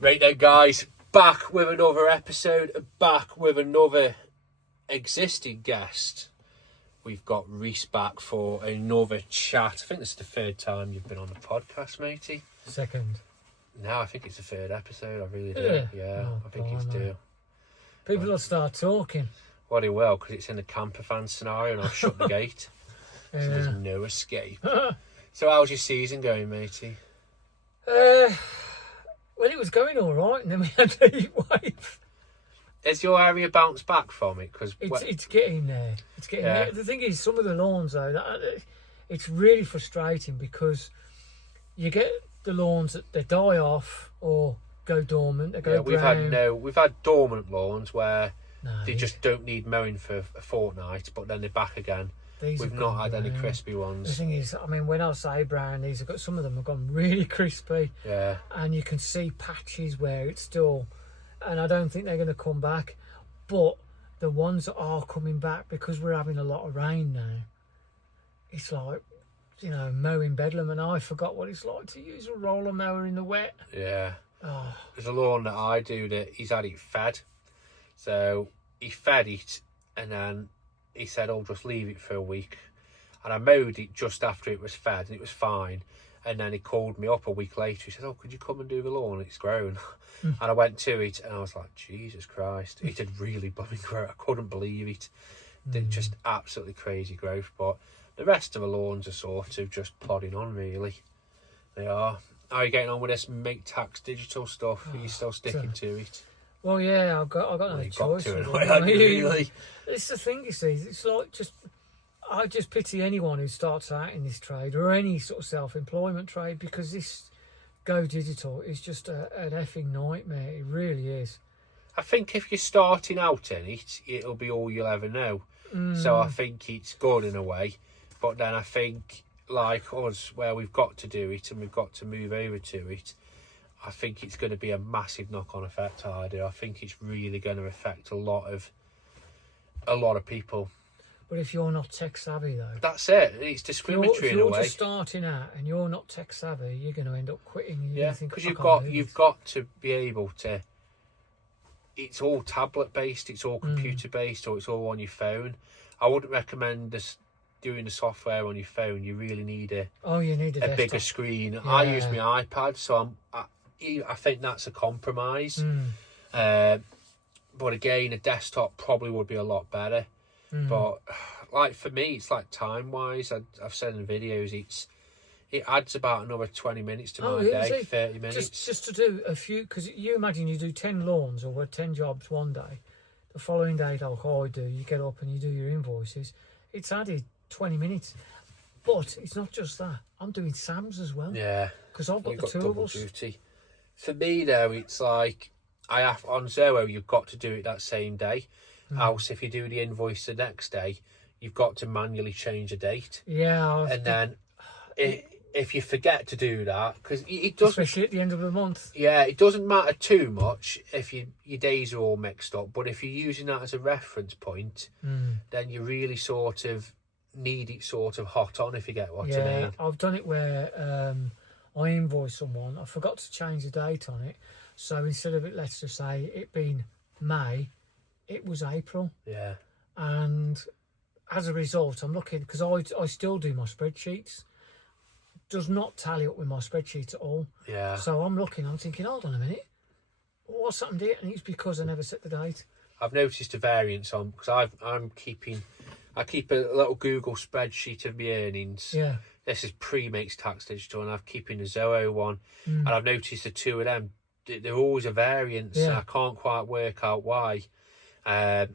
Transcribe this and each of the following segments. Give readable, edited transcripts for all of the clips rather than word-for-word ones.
Right then, guys, back with another episode, back with another existing guest. We've got Reese back for another chat. I think this is the third time you've been on the podcast, matey. Second. No, I think it's the third episode. I really do. Yeah, Oh, I think it's due. People will start talking. Well, they will, because it's in the camper van scenario and I've shut the gate. So there's no escape. So how's your season going, matey? Well, it was going all right, and then we had a heat wave. Has your area bounced back from it? Because It's getting there. It's getting there. The thing is, some of the lawns, though, it's really frustrating because you get the lawns that they die off or go dormant. They go brown. We've had dormant lawns where they just don't need mowing for a fortnight, but then they're back again. We've not had any crispy ones. The thing is, I mean, when I say brown, some of them have gone really crispy. Yeah. And you can see patches where it's still, and I don't think they're going to come back. But the ones that are coming back, because we're having a lot of rain now, it's like, mowing Bedlam, and I forgot what it's like to use a roller mower in the wet. Yeah. Oh. There's a lawn that I do that he's had it fed. So he fed it and then he said, "Oh, just leave it for a week." And I mowed it just after it was fed and it was fine. And then he called me up a week later. He said, "Oh, could you come and do the lawn? It's grown." And I went to it and I was like, Jesus Christ. It had really blooming grown. I couldn't believe it. Just absolutely crazy growth. But the rest of the lawns are sort of just plodding on, really. They are. How are you getting on with this Make Tax Digital stuff? Are you still sticking to it? Well, yeah, I got no choice. Really? It's the thing, you see. It's like I just pity anyone who starts out in this trade or any sort of self-employment trade, because this Go Digital is just an effing nightmare. It really is. I think if you're starting out in it, it'll be all you'll ever know. So I think it's good in a way. But then I think, like us, where we've got to do it and we've got to move over to it, I think it's going to be a massive knock-on effect. I think it's really going to affect a lot of people. But if you're not tech savvy, though, that's it. It's discriminatory in a way. If you're just starting out and you're not tech savvy, you're going to end up quitting. Because you've got to be able to. It's all tablet based. It's all computer based, or it's all on your phone. I wouldn't recommend doing the software on your phone. You really need a bigger screen. Yeah. I use my iPad, so I think that's a compromise. But again, a desktop probably would be a lot better. But like for me, it's like time wise. I've said in videos, it adds about another 20 minutes to my day, 30 minutes. Just to do a few, because you imagine you do 10 lawns or 10 jobs one day. The following day, like I do, you get up and you do your invoices. It's added 20 minutes. But it's not just that. I'm doing Sam's as well. Yeah. Because I've got the two of us. Duty. For me, though, it's like on Zoho, you've got to do it that same day. Else, if you do the invoice the next day, you've got to manually change the date. Yeah. And then if you forget to do that, because it doesn't, especially at the end of the month. Yeah, it doesn't matter too much if your days are all mixed up. But if you're using that as a reference point, then you really sort of need it sort of hot on, if you get what I mean. Yeah, I've done it where I invoice someone. I forgot to change the date on it. So instead of it, let's just say it being May, it was April. Yeah. And as a result, I'm looking, because I still do my spreadsheets. Does not tally up with my spreadsheet at all. Yeah. So I'm thinking, hold on a minute. What's happened here? And it's because I never set the date. I've noticed a variance on, because I keep a little Google spreadsheet of my earnings. Yeah. This is pre-Makes Tax Digital, and I'm keeping the Zoho one. And I've noticed the two of them, they're always a variance. Yeah. And I can't quite work out why. I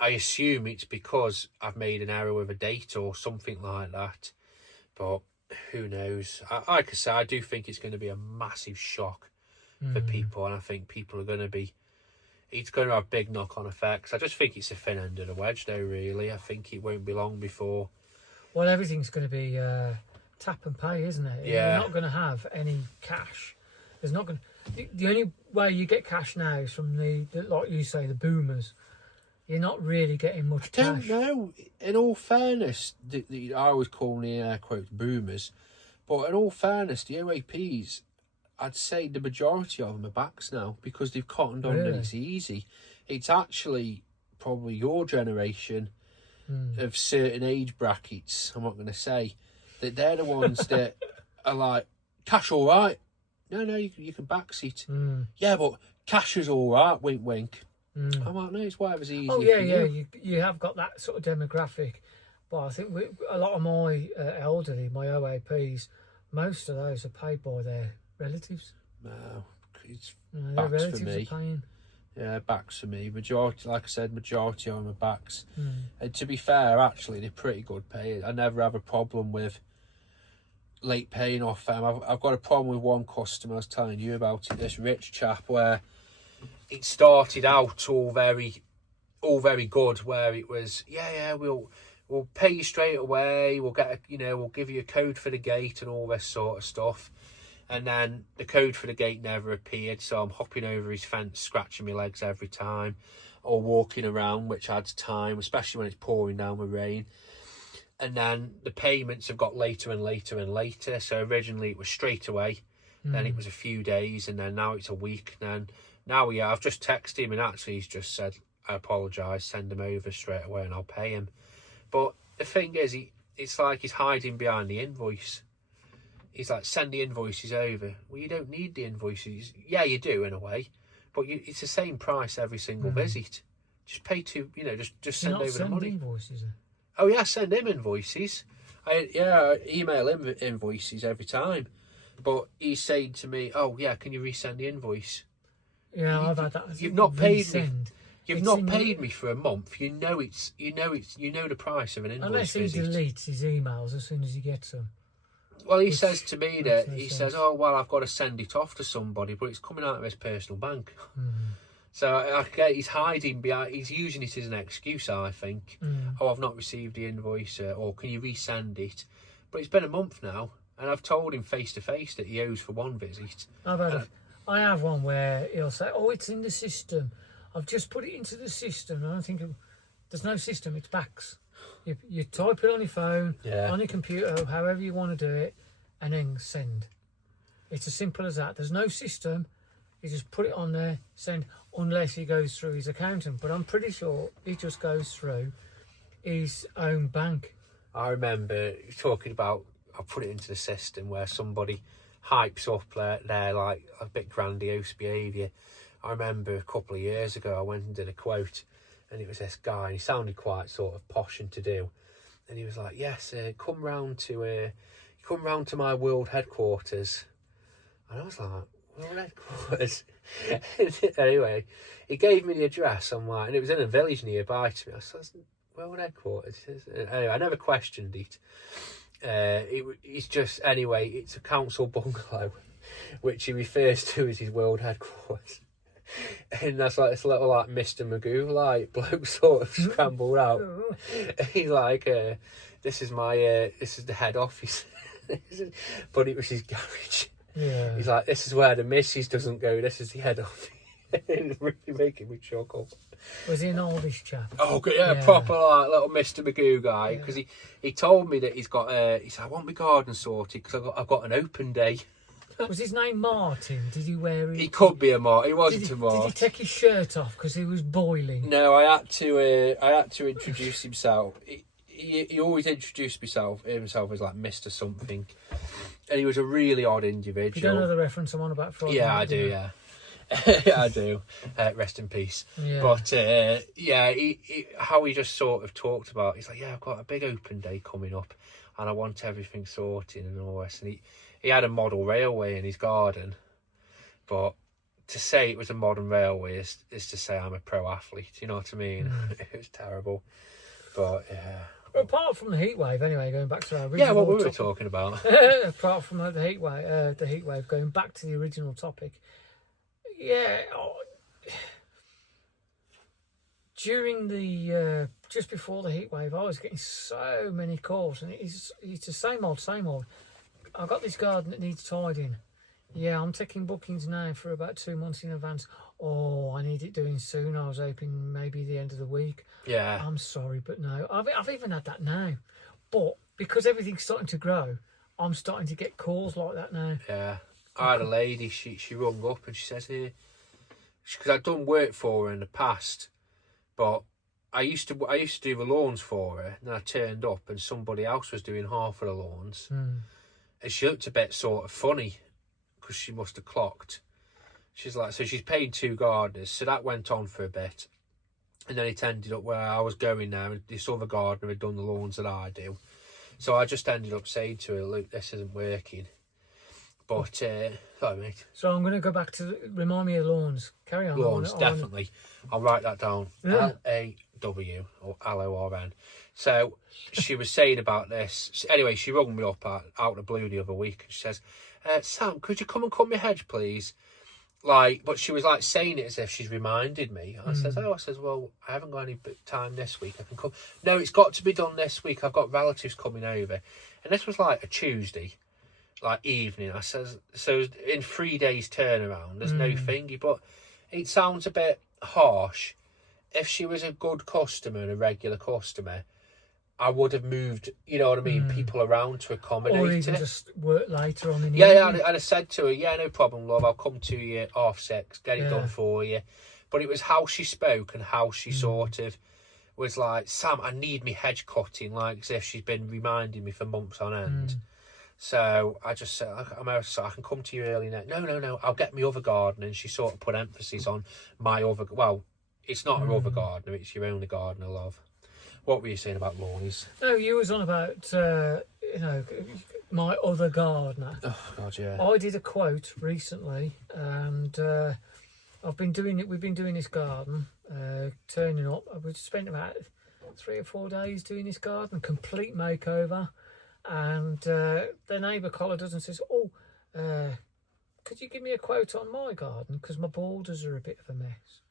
assume it's because I've made an error with a date or something like that. But who knows? Like I say, I do think it's going to be a massive shock for people. And I think people are going to be... It's going to have big knock-on effects. I just think it's a thin end of the wedge, though, really. I think it won't be long before... Well, everything's going to be tap and pay, isn't it? Yeah. You're not going to have any cash. There's not going to... The only way you get cash now is from the like you say, the boomers. You're not really getting much cash. I don't know. In all fairness, I always call the air quotes boomers, but in all fairness, the OAPs I'd say the majority of them are backs now because they've cottoned on Really? and it's easy. It's actually probably your generation of certain age brackets, I'm not going to say, that they're the ones that are like, cash all right. No, you can backseat. Yeah, but cash is all right, wink, wink. I'm like, no, it's whatever's easy for you. You have got that sort of demographic. But I think a lot of my elderly, my OAPs, most of those are paid by their relatives. No, it's Their backs relatives for me. are paying. Yeah, backs for me. Majority, like I said, majority of them are backs. And to be fair, actually, they're pretty good pay. I never have a problem with late paying off them. I've got a problem with one customer I was telling you about it, this rich chap, where it started out all very good, where it was, we'll pay you straight away, we'll get we'll give you a code for the gate and all this sort of stuff. And then the code for the gate never appeared, so I'm hopping over his fence, scratching my legs every time, or walking around, which adds time, especially when it's pouring down with rain. And then the payments have got later and later and later. So originally it was straight away, then it was a few days, and then now it's a week. And then now, I've just texted him, and actually he's just said, I apologise, send him over straight away and I'll pay him. But the thing is, it's like he's hiding behind the invoice. He's like, send the invoices over. Well, you don't need the invoices. Yeah, you do in a way, but it's the same price every single visit. Just pay just send over the money. Invoices. Oh yeah, send him invoices. I email him invoices every time. But he's saying to me, oh yeah, can you resend the invoice? Yeah, I've had that. You've not paid me. You've It's not paid me for a month. You know the price of an invoice unless he visit. deletes his emails as soon as he gets them. Well, he says to me that he sense. says, "Oh well, I've got to send it off to somebody, but it's coming out of his personal bank." So I get he's hiding behind. He's using it as an excuse, I think. Oh, I've not received the invoice, or can you resend it? But it's been a month now, and I've told him face to face that he owes for one visit. I have one where he'll say, "Oh, it's in the system. I've just put it into the system." And I'm thinking, there's no system. It's backs. You type it on your phone, on your computer, however you want to do it, and then send. It's as simple as that. There's no system. You just put it on there, send, unless he goes through his accountant. But I'm pretty sure he just goes through his own bank. I remember talking about, I put it into the system where somebody hypes up their like a bit grandiose behaviour. I remember a couple of years ago I went and did a quote, and it was this guy, and he sounded quite sort of posh and to do, and he was like, yes, come round to my world headquarters. And I was like, world headquarters? Anyway, he gave me the address. I'm like, and it was in a village nearby to me. I said, world headquarters? Anyway, I never questioned it. It's a council bungalow, which he refers to as his world headquarters. And that's like this little like Mr. Magoo like bloke sort of scrambled out. He's like, this is the head office. But it was his garage. Yeah. He's like, this is where the missus doesn't go, this is the head office. It's really making me chuckle. Was he an oldish chap? Oh, yeah, proper like little Mr. Magoo guy. Because he told me that he said, I want my garden sorted because I've got an open day. Was his name Martin? Did he wear it? He could be a Martin. He wasn't a Martin. Did he take his shirt off because he was boiling? No, I had to introduce himself. He always introduced himself as like Mr. Something, and he was a really odd individual. You don't know the reference I'm on about Friday? Yeah, I do. Yeah. I do. Rest in peace. Yeah. But how he just sort of talked about. He's like, I've got a big open day coming up, and I want everything sorted and all this. And he had a model railway in his garden, but to say it was a modern railway is to say I'm a pro athlete. You know what I mean? It was terrible. But yeah. Well, apart from the heat wave, anyway, going back to our original what we were topic, talking about. apart from the heat wave, going back to the original topic. Yeah. During the just before the heat wave, I was getting so many calls, and it's the same old. I've got this garden that needs tidying. Yeah, I'm taking bookings now for about 2 months in advance. Oh, I need it doing soon. I was hoping maybe the end of the week. Yeah. I'm sorry, but no. I've even had that now. But because everything's starting to grow, I'm starting to get calls like that now. Yeah. I had a lady, she rung up and she says, here, because I'd done work for her in the past, but I used to do the lawns for her, and I turned up and somebody else was doing half of the lawns, and she looked a bit sort of funny because she must have clocked. She's like, so she's paid 2 gardeners, so that went on for a bit, and then it ended up where I was going now, and this other gardener had done the lawns that I do, so I just ended up saying to her, look, this isn't working. But, sorry mate. So I'm going to go back to, remind me of lawns. Carry on. Lawns, definitely. I'll write that down. Yeah. L-A-W or L-O-R-N. So she was saying about this. Anyway, she rung me up out of the blue the other week. And she says, Sam, could you come and cut my hedge, please? Like, but she was like saying it as if she's reminded me. I says, well, I haven't got any time this week. I can come. No, it's got to be done this week. I've got relatives coming over. And this was like a Tuesday. Like evening, I says, so in 3 days turnaround, there's no thingy, but it sounds a bit harsh. If she was a good customer and a regular customer, I would have moved, you know what I mean, people around to accommodate or even it. just work later on in the Yeah, evening. I'd have said to her, yeah, no problem, love, I'll come to you at 6:30, get it done for you. But it was how she spoke and how she sort of was like, Sam, I need me hedge cutting, like as if she's been reminding me for months on end. So I just said, I can come to you early now. No, I'll get my other gardener. And she sort of put emphasis on my other, well, it's not her other gardener, it's your only gardener, love. What were you saying about lawnies? No, you was on about, my other gardener. Oh, God, yeah. I did a quote recently, and we've been doing this garden, turning up. We've spent about 3 or 4 days doing this garden, complete makeover. And the neighbour collared us and says, could you give me a quote on my garden? Because my borders are a bit of a mess.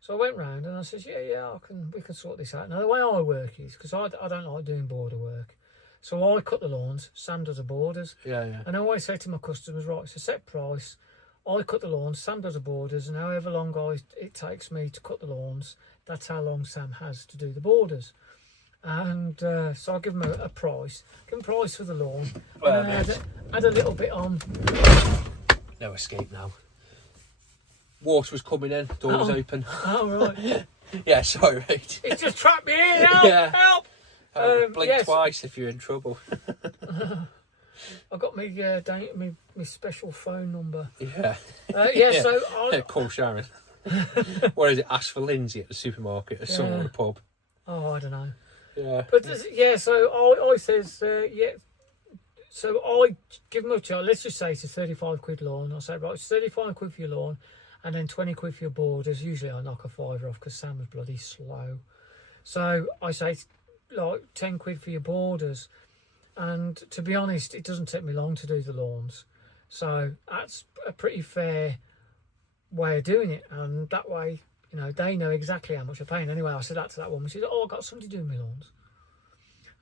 So I went round and I says, yeah, we can sort this out. Now, the way I work is, because I don't like doing border work. So I cut the lawns, Sam does the borders. Yeah. And I always say to my customers, right, it's a set price. I cut the lawns, Sam does the borders, and however long it takes me to cut the lawns, that's how long Sam has to do the borders. And so I give him a price. Give him a price for the lawn. Well, and I had a little bit on. No escape now. Water was coming in, door was open. Oh, right. Yeah, sorry, mate. It just trapped me in. Help! Yeah. Help! Blink twice if you're in trouble. I got me special phone number. Yeah. So Call Sharon. What is it? Ask for Lindsay at the supermarket or someone at the pub. I don't know. Yeah. But so I says, so I give them a charge. Let's just say it's a 35 quid lawn. I say, right, it's 35 quid for your lawn and then 20 quid for your borders. Usually I knock a fiver off because Sam was bloody slow. So I say, like, 10 quid for your borders. And to be honest, it doesn't take me long to do the lawns. So that's a pretty fair way of doing it. And that way, you know, they know exactly how much they're paying. Anyway, I said that to that woman. She said, I got somebody doing my lawns.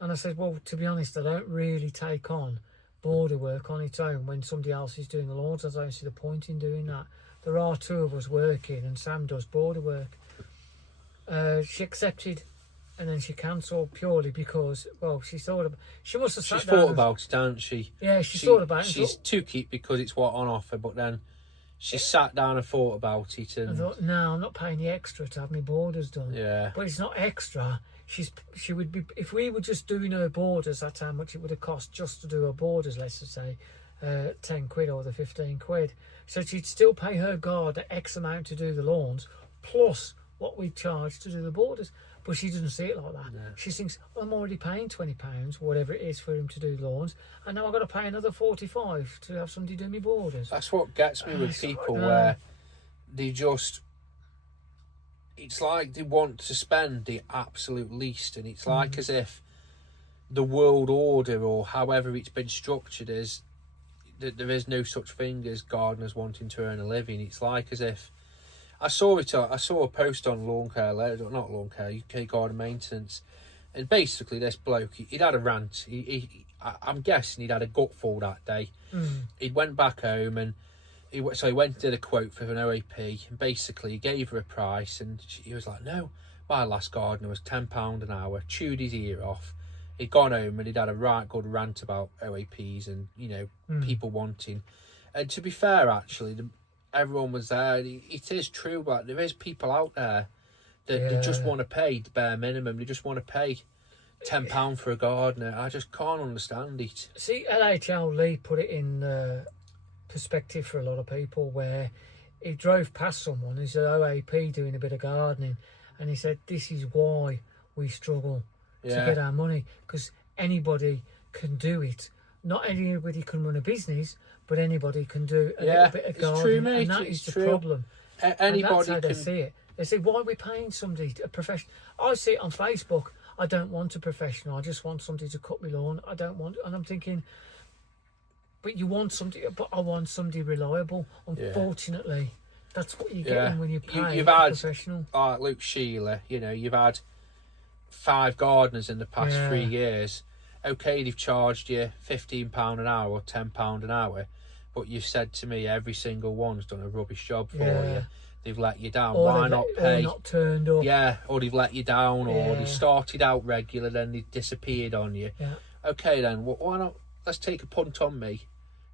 And I said, well, to be honest, I don't really take on border work on its own when somebody else is doing the lawns. I don't see the point in doing that. There are 2 of us working and Sam does border work. She accepted and then she cancelled purely because, well, she thought about, she must have sat She's down. thought about it, hasn't she? Yeah, she thought about it. She's too keep because it's what on offer, but then she sat down and thought about it and I thought, no, I'm not paying the extra to have my borders done. Yeah. But it's not extra. She would be, if we were just doing her borders, that's how much it would have cost just to do her borders, let's just say 10 quid or the 15 quid. So she'd still pay her guard X amount to do the lawns plus what we charge to do the borders. But she doesn't see it like that. No. She thinks, I'm already paying £20, whatever it is, for him to do lawns, and now I've got to pay another 45 to have somebody do me borders. That's what gets me with people where they just, it's like they want to spend the absolute least, and it's like as if the world order or however it's been structured is that there is no such thing as gardeners wanting to earn a living. It's like as if I saw a post on UK Garden Maintenance, and basically this bloke, he'd had a rant. I'm guessing he'd had a gutful that day. He went back home and he went and did a quote for an OAP, and basically he gave her a price, and he was like, no, my last gardener was £10 an hour, chewed his ear off. He'd gone home and he'd had a right good rant about OAPs and, you know, people wanting. And to be fair, actually, everyone was there. It is true, but there is people out there that they just want to pay the bare minimum. They just want to pay £10 for a gardener. I just can't understand it. See, LHL Lee put it in perspective for a lot of people, where he drove past someone who's an OAP doing a bit of gardening, and he said, this is why we struggle to get our money, because anybody can do it. Not anybody can run a business, but anybody can do a little bit of gardening. True, mate. And that is the problem. Anybody and that's how can they see it. They say, why are we paying somebody, a professional? I see it on Facebook. I don't want a professional. I just want somebody to cut my lawn. I don't want... And I'm thinking, but you want somebody... But I want somebody reliable. Unfortunately, that's what you're getting when you pay you've a had, professional. Like Luke Sheila, you know, you've had 5 gardeners in the past 3 years. Okay, they've charged you £15 an hour or £10 an hour, but you've said to me every single one's done a rubbish job for you. They've let you down. Why not pay? Or not turned up. Yeah, or they've let you down, or they started out regular, then they disappeared on you. Okay, then why not? Let's take a punt on me.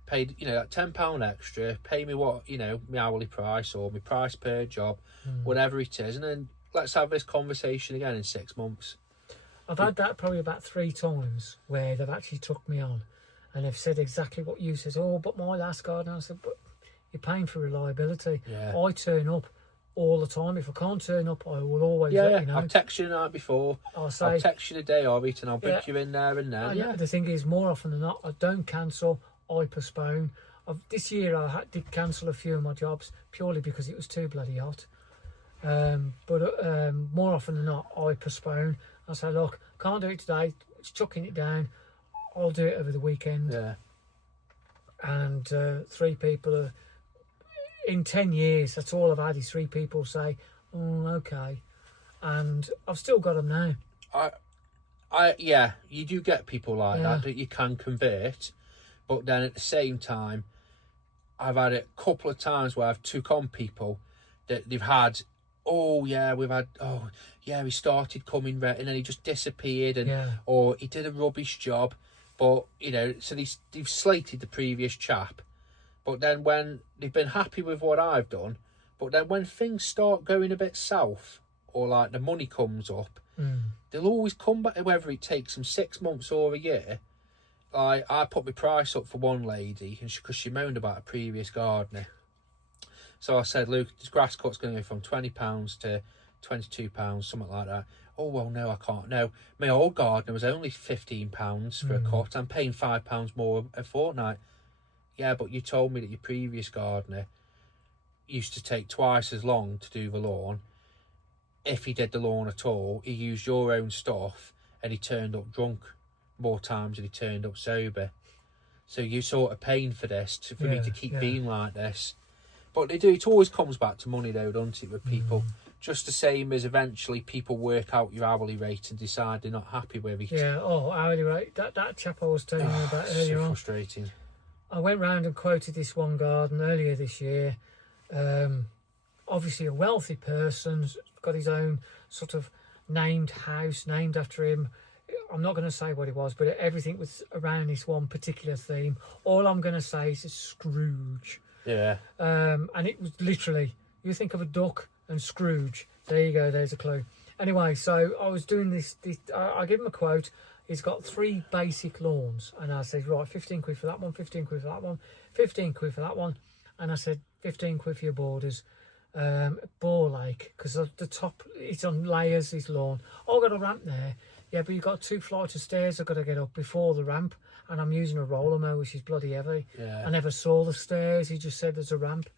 Pay, you know, that £10 extra. Pay me what, you know, my hourly price or my price per job, whatever it is, and then let's have this conversation again in 6 months. I've had that probably about 3 times where they've actually took me on, and they've said exactly what you said. Oh, but my last gardener, I said, but you're paying for reliability. I turn up all the time. If I can't turn up, I will always let you know. I'll text you the night before. I'll text you the day of it, and I'll book you in there and there. And the thing is, more often than not, I don't cancel. I postpone. This year I did cancel a few of my jobs purely because it was too bloody hot. But more often than not, I postpone. I say, look, can't do it today. It's chucking it down. I'll do it over the weekend. And 3 people in 10 years, that's all I've had is 3 people say, oh, okay. And I've still got them now. You do get people like that you can convert, but then at the same time, I've had it a couple of times where I've took on people that they've had, he started coming and then he just disappeared, and or he did a rubbish job, but you know, so they've slated the previous chap, but then when they've been happy with what I've done, but then when things start going a bit south, or like the money comes up, they'll always come back, whether it takes them 6 months or a year. I put my price up for one lady, and because she moaned about a previous gardener. So I said, Luke, this grass cut's going to go from £20 to £22, something like that. Oh, well, no, I can't. No, my old gardener was only £15 for a cut. I'm paying £5 more a fortnight. Yeah, but you told me that your previous gardener used to take twice as long to do the lawn. If he did the lawn at all, he used your own stuff, and he turned up drunk more times than he turned up sober. So you're sort of paying for this, for me to keep being like this. But they do. It always comes back to money, though, doesn't it, with people? Just the same as eventually people work out your hourly rate and decide they're not happy with it. Yeah, hourly rate. That chap I was telling you about earlier on. Frustrating. I went round and quoted this one garden earlier this year. Obviously a wealthy person, got his own sort of named house, named after him. I'm not going to say what it was, but everything was around this one particular theme. All I'm going to say is a Scrooge. Yeah. And it was literally, you think of a duck and Scrooge. There you go, there's a clue. Anyway, so I was doing this I give him a quote. He's got 3 basic lawns. And I said, right, 15 quid for that one, 15 quid for that one, 15 quid for that one. And I said, 15 quid for your borders. Bore Lake, because the top, it's on layers, his lawn. Oh, I've got a ramp there. Yeah, but you've got 2 flights of stairs I've got to get up before the ramp, and I'm using a roller mower, which is bloody heavy. I never saw the stairs. He just said there's a ramp.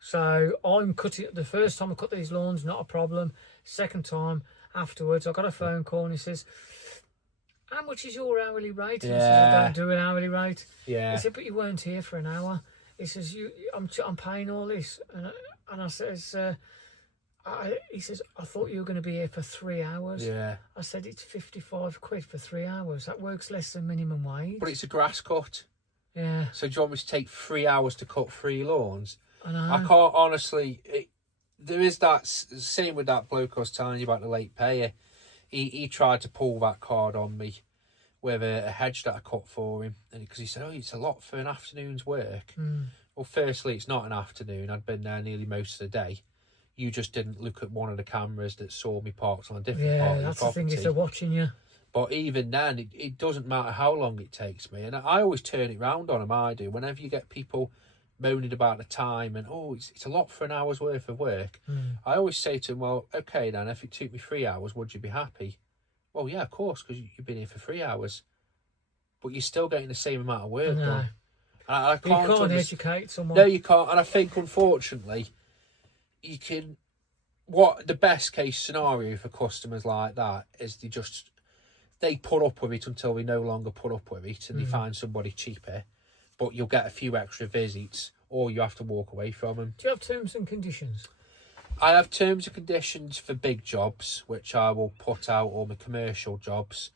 So I'm cutting. The first time I cut these lawns, not a problem. Second time afterwards, I got a phone call and he says, how much is your hourly rate? And I said, I don't do an hourly rate. He said, but you weren't here for an hour. He says, I'm paying all this. And I says, he says, I thought you were going to be here for 3 hours. I said, it's 55 quid for 3 hours. That works less than minimum wage. But it's a grass cut. So do you want me to take 3 hours to cut 3 lawns? I know. I can't, honestly. There is that, same with that bloke I was telling you about, the late payer. He tried to pull that card on me with a hedge that I cut for him. And because he said, oh, it's a lot for an afternoon's work. well, firstly, it's not an afternoon. I'd been there nearly most of the day. You just didn't look at one of the cameras that saw me parked on a different part of the that's property. the thing, if they're watching you. But even then, it doesn't matter how long it takes me. And I always turn it round on them, I do. Whenever you get people moaning about the time and, oh, it's a lot for an hour's worth of work, I always say to them, well, okay, then, if it took me 3 hours, would you be happy? Well, yeah, of course, because you've been here for 3 hours. But you're still getting the same amount of work done. I can't you can't educate someone. No, you can't. And I think, unfortunately, you can... What the best case scenario for customers like that is they put up with it until they no longer put up with it and they find somebody cheaper, but you'll get a few extra visits or you have to walk away from them. Do you have terms and conditions? I have terms and conditions for big jobs, which I will put out, or my commercial jobs.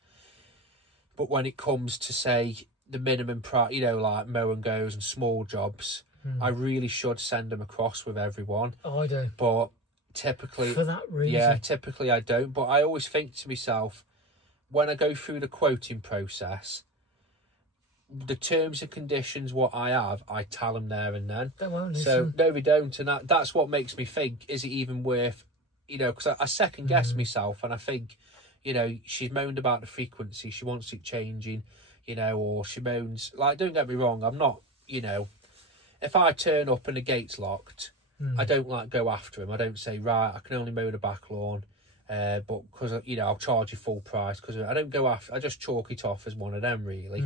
But when it comes to, say, the minimum price, like mow and goes and small jobs, I really should send them across with everyone. Oh, I do. But typically... For that reason. Yeah, typically I don't. But I always think to myself, when I go through the quoting process, the terms and conditions what I have, I tell them there and then. They won't listen. So no, we don't, and that's what makes me think: is it even worth? Because I second guess myself, and I think, she's moaned about the frequency, she wants it changing, or she moans. Like, don't get me wrong, I'm not, if I turn up and the gate's locked, I don't go after him. I don't say, right, I can only mow the back lawn. But because I'll charge you full price, because I don't go after. I just chalk it off as one of them, really.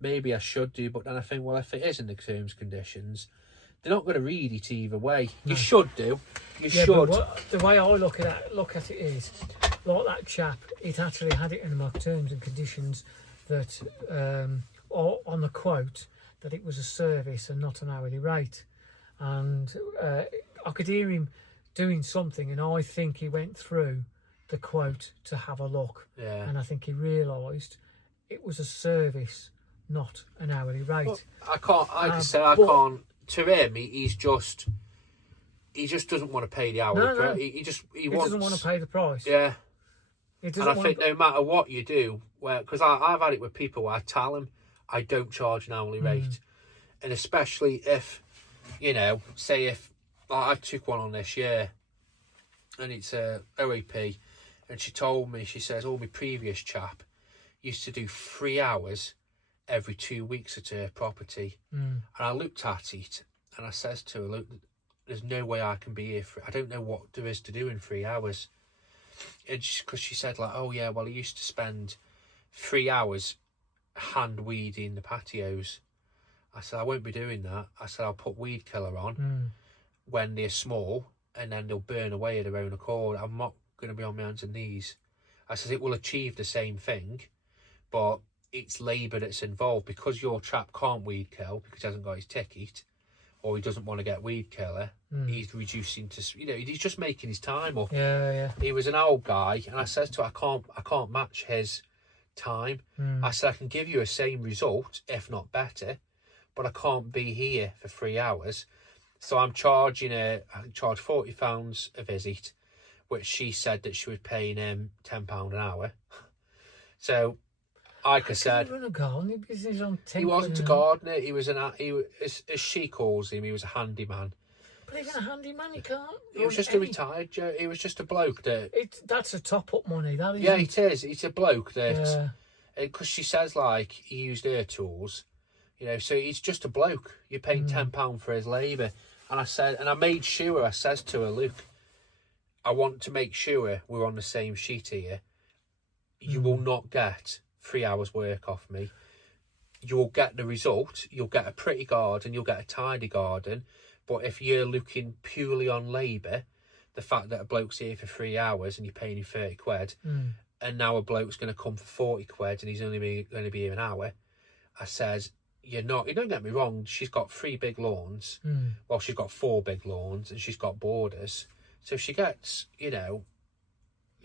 Maybe I should do, but then I think, well, if it is in the terms and conditions, they're not going to read it either way. No. You should do. You should. But the way I look at it is, like that chap, it actually had it in my terms and conditions that, or on the quote, that it was a service and not an hourly rate, and I could hear him doing something, and I think he went through the quote to have a look, and I think he realised it was a service, not an hourly rate. Well, I can't. To him, he just doesn't want to pay the hourly rate. He doesn't want to pay the price. Yeah. And I think no matter what you do, because I've had it with people where I tell them I don't charge an hourly rate, and especially if, say if I took one on this year, and it's a OAP, and she told me, she says, my previous chap used to do 3 hours every 2 weeks at her property. And I looked at it, and I says to her, look, there's no way I can be here I don't know what there is to do in 3 hours. And because she said, like, oh yeah, well, he used to spend 3 hours hand weeding the patios. I said, I won't be doing that. I said, I'll put weed killer on when they're small, and then they'll burn away of their own accord. I'm not going to be on my hands and knees. I said, it will achieve the same thing, but it's labour that's involved. Because your chap can't weed kill because he hasn't got his ticket, or he doesn't want to get weed killer, he's reducing to, he's just making his time up. Yeah. He was an old guy, and I said to her, I can't match his time. I said, I can give you a same result, if not better, but I can't be here for 3 hours. So I'm charging her, I charge £40 a visit, which she said that she was paying him £10 an hour. So, like I said, he run a gardening business on he wasn't a gardener. He was as she calls him, he was a handyman. But even a handyman, you can't. He was just a retired Joe. He was just a bloke that. That's a top up money. That is. Yeah, it is. It's a bloke that. Because she says, like, he used her tools, so he's just a bloke. You're paying £10 for his labour. And I said, and I made sure, I says to her, look, I want to make sure we're on the same sheet here. You will not get 3 hours work off me. You'll get the result. You'll get a pretty garden. You'll get a tidy garden. But if you're looking purely on labour, the fact that a bloke's here for 3 hours and you're paying him 30 quid, and now a bloke's going to come for 40 quid and he's only going to be here an hour, I says, you don't get me wrong, she's got 3 big lawns. Well, she's got 4 big lawns, and she's got borders. So she gets,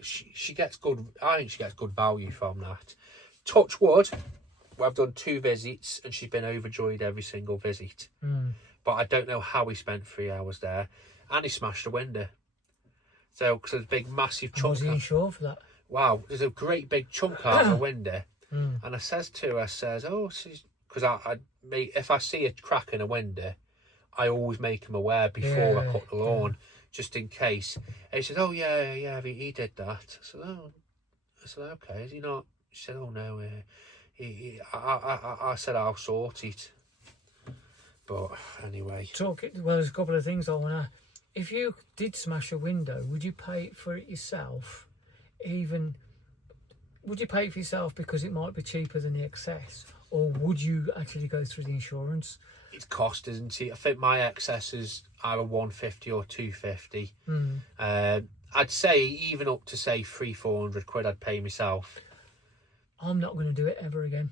she gets good, I think she gets good value from that. Touch wood, I've done 2 visits and she's been overjoyed every single visit. But I don't know how he spent 3 hours there, and he smashed a window. So, because there's a big, massive chunk. Was he insured for that? Wow, there's a great big chunk out of the window. And I says to her, because if I see a crack in a window, I always make him aware before I Yeah, cut the lawn, just in case. And he said, "Oh yeah, he did that." I said, "Okay, is he not?" She said, "Oh no, I said I'll sort it." But anyway, Well, there's a couple of things I want to. If you did smash a window, would you pay for it yourself? Even would you pay for yourself because it might be cheaper than the excess, or would you actually go through the insurance? it's cost, isn't it? I think my excess is either 150 or 250. I'd say even up to say 300-400 quid I'd pay myself. I'm not going to do it ever again.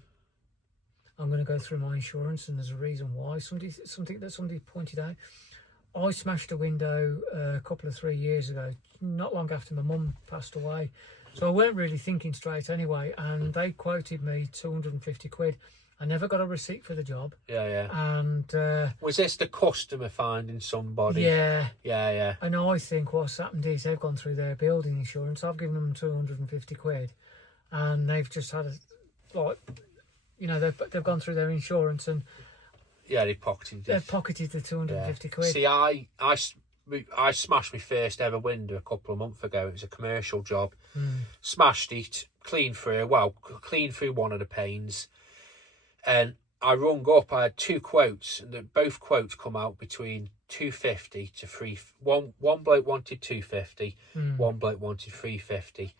I'm going to go through my insurance, and there's a reason why. Something that somebody pointed out. I smashed a window a couple of 3 years ago, not long after my mum passed away. So I weren't really thinking straight anyway, and they quoted me 250 quid. I never got a receipt for the job. Yeah. And was this the customer finding somebody? Yeah. And I think what's happened is they've gone through their building insurance. I've given them 250 quid, and they've just had they've gone through their insurance, and they've pocketed the 250 quid. See, I smashed my first ever window a couple of months ago. It was a commercial job. Smashed it, clean through one of the panes. And I rung up, I had 2 quotes, and both quotes come out between 250 to 350. One bloke wanted 250, one bloke wanted 350.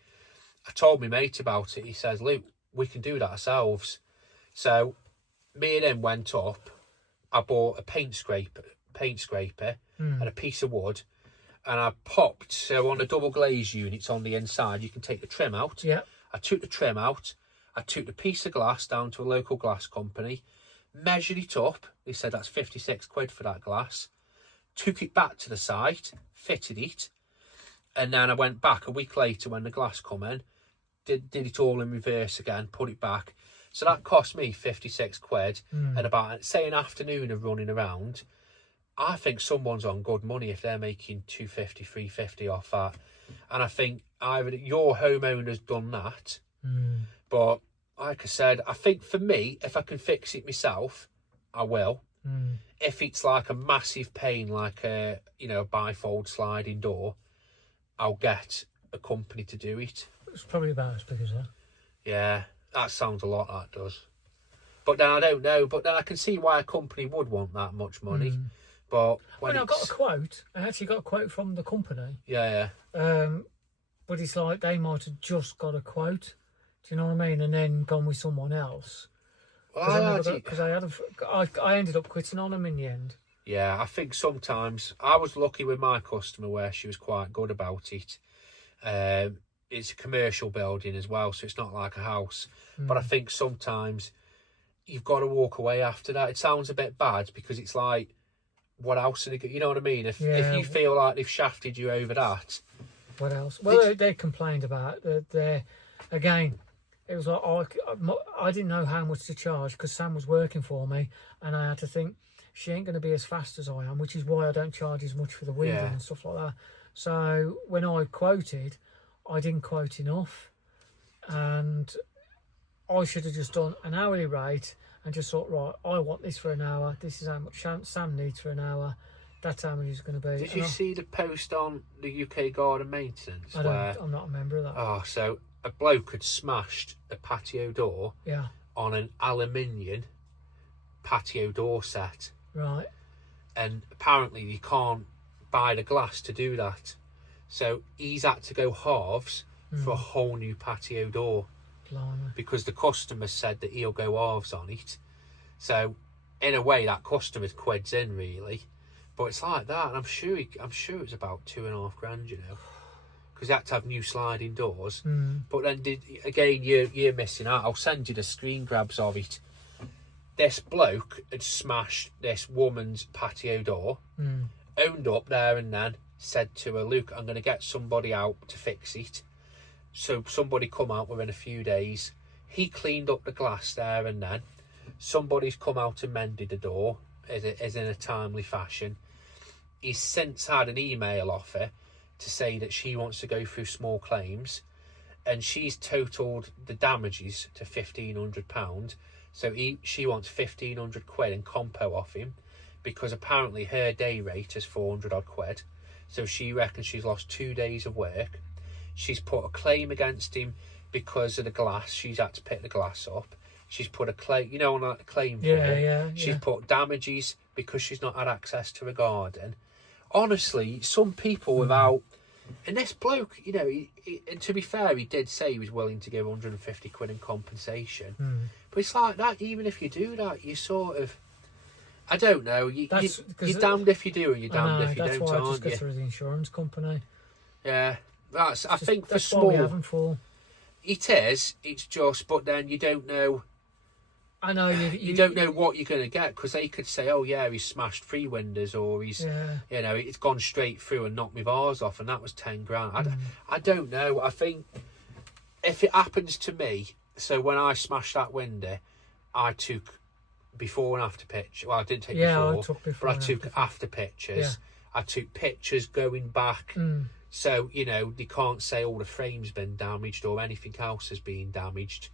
I told my mate about it. He says, "Luke, we can do that ourselves." So me and him went up. I bought a paint scraper and a piece of wood, and I popped, so on the double glaze units on the inside, you can take the trim out. Yeah. I took the trim out. I took the piece of glass down to a local glass company, measured it up. They said that's 56 quid for that glass. Took it back to the site, fitted it, and then I went back a week later when the glass come in, did it all in reverse again, put it back. So that cost me 56 quid and about, say, an afternoon of running around. I think someone's on good money if they're making 250, 350 off that. And I think either your homeowner's done that, but like I said, I think for me, if I can fix it myself, I will. If it's like a massive pain, like a bifold sliding door, I'll get a company to do it. It's probably about as big as that. Yeah, that sounds a lot, that does. But then I don't know. But then I can see why a company would want that much money. But when I got a quote, I actually got a quote from the company. Yeah. But it's like they might have just got a quote. Do you know what I mean? And then gone with someone else. Because I ended up quitting on them in the end. Yeah, I think sometimes I was lucky with my customer where she was quite good about it. It's a commercial building as well, so it's not like a house. But I think sometimes you've got to walk away after that. It sounds a bit bad because it's like, what else? You know what I mean? If you feel like they've shafted you over that. What else? Well, they complained about again. It was like I didn't know how much to charge because Sam was working for me, and I had to think she ain't going to be as fast as I am, which is why I don't charge as much for the weeding and stuff like that. So when I quoted, I didn't quote enough, and I should have just done an hourly rate and just thought, right, I want this for an hour. This is how much Sam needs for an hour. That's how much it's going to be. Did you see the post on the UK Garden Maintenance? I'm not a member of that. Oh, so a bloke had smashed a patio door on an aluminium patio door set. Right. And apparently you can't buy the glass to do that. So he's had to go halves for a whole new patio door. Blimey. Because the customer said that he'll go halves on it. So in a way that customer's quids in really. But it's like that, and I'm sure it's about £2,500, because he had to have new sliding doors. But then you're missing out. I'll send you the screen grabs of it. This bloke had smashed this woman's patio door, owned up there and then, said to her, "Luke, I'm going to get somebody out to fix it." So somebody come out within a few days. He cleaned up the glass there and then. Somebody's come out and mended the door as in a timely fashion. He's since had an email off her to say that she wants to go through small claims, and she's totaled the damages to £1,500. So she wants 1,500 quid in compo off him because apparently her day rate is 400 odd quid. So she reckons she's lost 2 days of work. She's put a claim against him because of the glass. She's had to pick the glass up. She's put a claim, on a claim for him. She's put damages because she's not had access to a garden. Honestly, some people without... And this bloke, and to be fair, he did say he was willing to give 150 quid in compensation. But it's like that, even if you do that, you sort of... I don't know. You're damned if you do and you're damned if you don't, aren't you? That's why I just go through the insurance company. Yeah. I think for that's small... what we have them for. It is. It's just... But then you don't know... I know you don't know what you're going to get, because they could say, oh yeah, he's smashed 3 windows, or he's it's gone straight through and knocked my vase off, and that was 10 grand. I don't know. I think if it happens to me, so when I smashed that window, I took before and after pictures. Well, I didn't take before, but I took after pictures. I took pictures going back, so they can't say all the frame's been damaged or anything else has been damaged.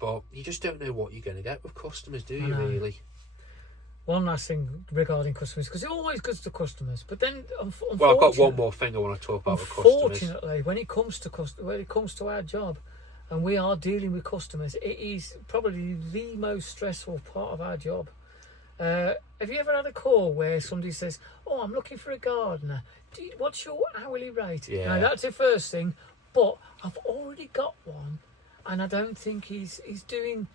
But you just don't know what you're going to get with customers, do you, really? One last thing regarding customers, because it always goes to customers. But then, well, I've got one more thing I want to talk about with customers. Unfortunately, when it comes to our job, and we are dealing with customers, it is probably the most stressful part of our job. Have you ever had a call where somebody says, "Oh, I'm looking for a gardener. What's your hourly rate?" Yeah. Now, that's the first thing. But I've already got one. And I don't think he's doing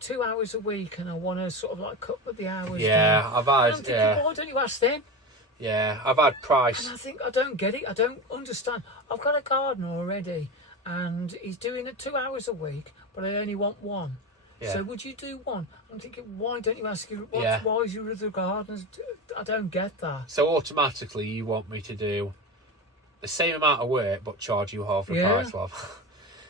2 hours a week, and I want to sort of like cut the hours down. I've had... Why don't you ask them? Yeah, I've had price. And I think, I don't get it. I don't understand. I've got a gardener already, and he's doing it 2 hours a week, but I only want one. Yeah. So would you do one? I'm thinking, why don't you ask you, why is your other gardeners... I don't get that. So automatically you want me to do the same amount of work, but charge you half the price, love.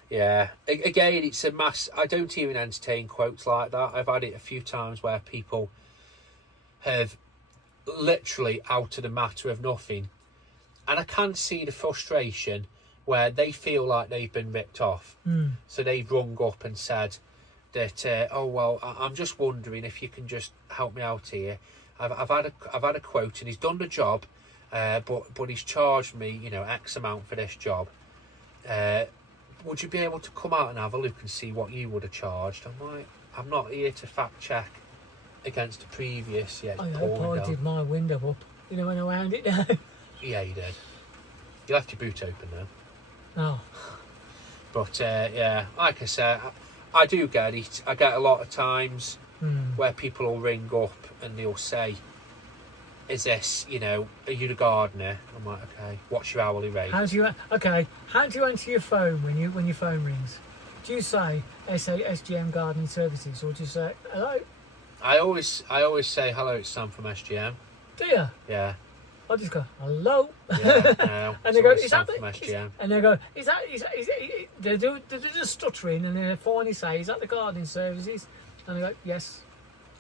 Yeah, again, it's a mass. I don't even entertain quotes like that. I've had it a few times where people have literally out of the matter of nothing, and I can see the frustration where they feel like they've been ripped off. So they've rung up and said that, oh well, I'm just wondering if you can just help me out here. I've had a quote, and he's done the job, but he's charged me X amount for this job. Would you be able to come out and have a look and see what you would have charged? I'm like, I'm not here to fact check against the previous. Yeah, I hope I did my window up. When I wound it down. Yeah, you did. You left your boot open though. Oh. But like I said, I do get it. I get a lot of times where people will ring up and they'll say, is this, are you the gardener? I'm like, okay, what's your hourly rate? How do you answer your phone when your phone rings? Do you say SGM-garden services, or do you say hello? I always say hello, it's Sam from SGM. Do you? Yeah. I just go hello. Yeah, no. And they go, is that from SGM? And they go, is that they're just stuttering, and they finally say, is that the gardening services? And they go, yes.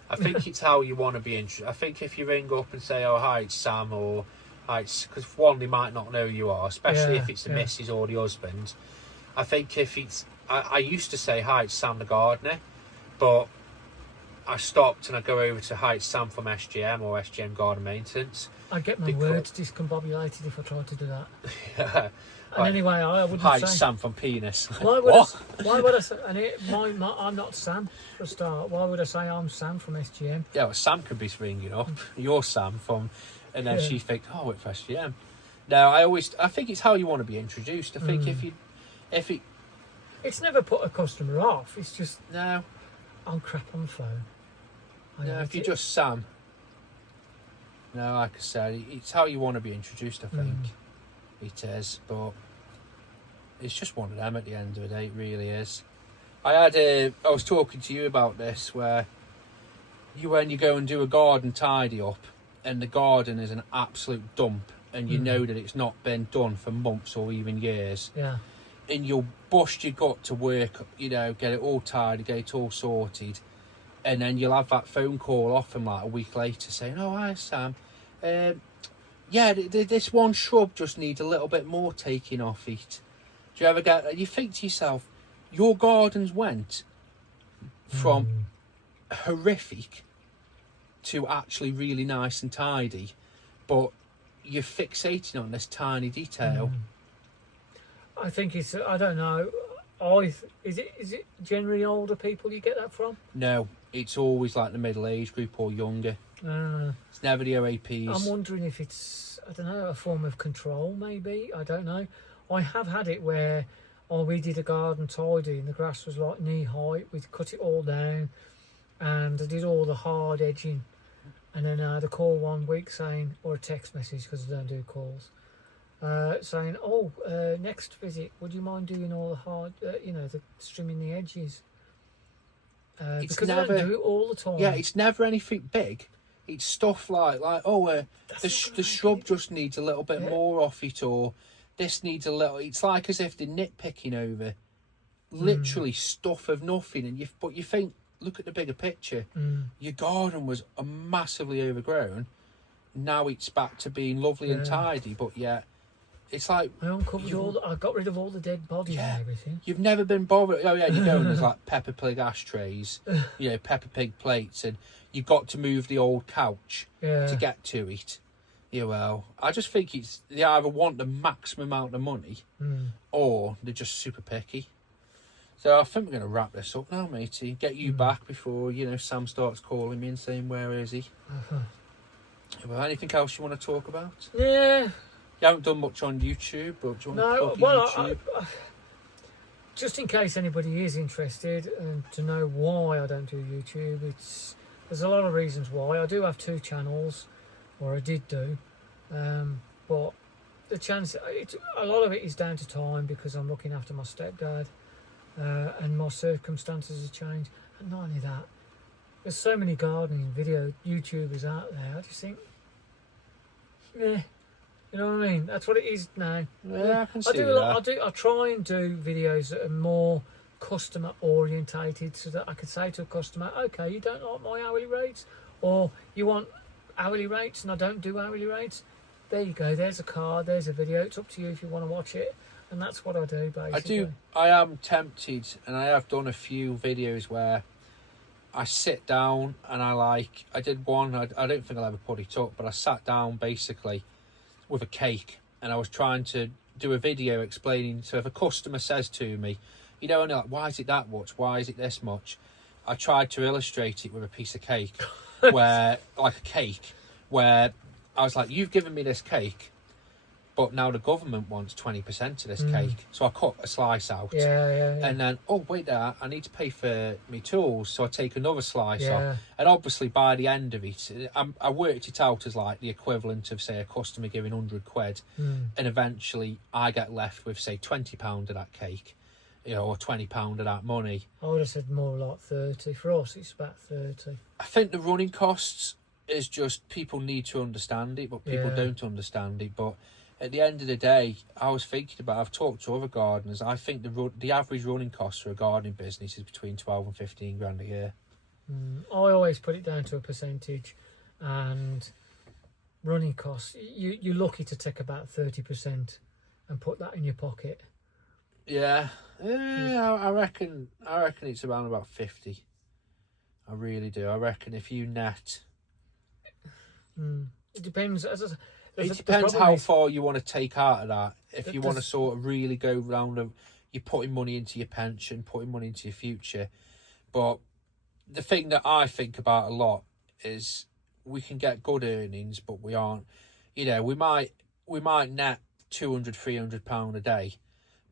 I think it's how you want to be interested. I think if you ring up and say, oh, hi, it's Sam, or hi, because one, they might not know who you are, especially if it's the missus or the husband. I think if it's... I used to say, hi, it's Sam the gardener, but I stopped and I go over to, hi, it's Sam from SGM or SGM Garden Maintenance. I'd get my words discombobulated if I tried to do that. Yeah. And anyway, I wouldn't hi, say... it's Sam from Penis. Why would I say... And I'm not Sam, for a start. Why would I say I'm Sam from SGM? Yeah, well, Sam could be ringing up. You're Sam from... And then she thinks, oh, it's SGM. No, I think it's how you want to be introduced. I think if it... It's never put a customer off. It's just... No. I'm crap on the phone. If you're just Sam... No, like I said, it's how you want to be introduced, I think. It is, but it's just one of them at the end of the day. It really is. I was talking to you about this, where when you go and do a garden tidy up and the garden is an absolute dump, and you know that it's not been done for months or even years, and you'll bust your gut to work, get it all tidy, get it all sorted, and then you'll have that phone call off him like a week later saying, oh, hi Sam, this one shrub just needs a little bit more taking off it. Do you ever get that? You think to yourself, your gardens went from horrific to actually really nice and tidy, but you're fixating on this tiny detail. I think it's, I don't know. Is it generally older people you get that from? No, it's always like the middle age group or younger. It's never the OAPs. I'm wondering if it's, I don't know, a form of control maybe. I don't know. I have had it where we did a garden tidy and the grass was like knee height. We cut it all down and I did all the hard edging. And then I had a call one week saying, or a text message because I don't do calls, saying, next visit, would you mind doing all the hard, the trimming the edges? Because I don't do it all the time. Yeah, it's never anything big. It's stuff like the shrub just needs a little bit more off it, or this needs a little. It's like as if they're nitpicking over literally stuff of nothing, but you think, look at the bigger picture. Your garden was massively overgrown. Now it's back to being lovely and tidy, but yet it's like I uncovered I got rid of all the dead bodies and everything. You've never been bothered. Oh yeah, you go and there's like Peppa Pig ashtrays, Peppa Pig plates, and you've got to move the old couch to get to it. I just think they either want the maximum amount of money or they're just super picky. So I think we're going to wrap this up now, matey. Get you back before, Sam starts calling me and saying, where is he? Well, anything else you want to talk about? Yeah. You haven't done much on YouTube, but do you want to plug YouTube? Just in case anybody is interested and to know why I don't do YouTube, there's a lot of reasons why. I do have 2 channels, or I did do, but the chance, a lot of it is down to time because I'm looking after my stepdad, and my circumstances have changed. And not only that, there's so many gardening video YouTubers out there. I just think, you know what I mean? That's what it is now. Yeah, I can see that. I try and do videos that are more customer orientated, so that I could say to a customer, okay, you don't like my hourly rates, or you want hourly rates and I don't do hourly rates. There you go. There's a card. There's a video. It's up to you if you want to watch it. And that's what I do, basically. I am tempted, and I have done a few videos where I sit down and I did one, I don't think I'll ever put it up, but I sat down basically with a cake and I was trying to do a video explaining. So if a customer says to me, only like, why is it that much? Why is it this much? I tried to illustrate it with a piece of cake where I was like, you've given me this cake, but now the government wants 20% of this cake. So I cut a slice out. And then, wait there, I need to pay for my tools. So I take another slice off. And obviously by the end of it, I worked it out as like the equivalent of, say, a customer giving 100 quid. And eventually I get left with, say, £20 of that cake, or £20 of that money. I would have said more like 30. For us, it's about 30. I think the running costs is just, people need to understand it, but people don't understand it. But at the end of the day, I was thinking about, I've talked to other gardeners, I think the average running cost for a gardening business is between 12 and 15 grand a year. I always put it down to a percentage, and running costs, you're lucky to take about 30% and put that in your pocket. I reckon it's around about 50. I really do. I reckon if you net... It depends. It depends how far you want to take out of that. If you want to sort of really go round, you're putting money into your pension, putting money into your future. But the thing that I think about a lot is we can get good earnings, but we aren't. We might net £200-300 a day,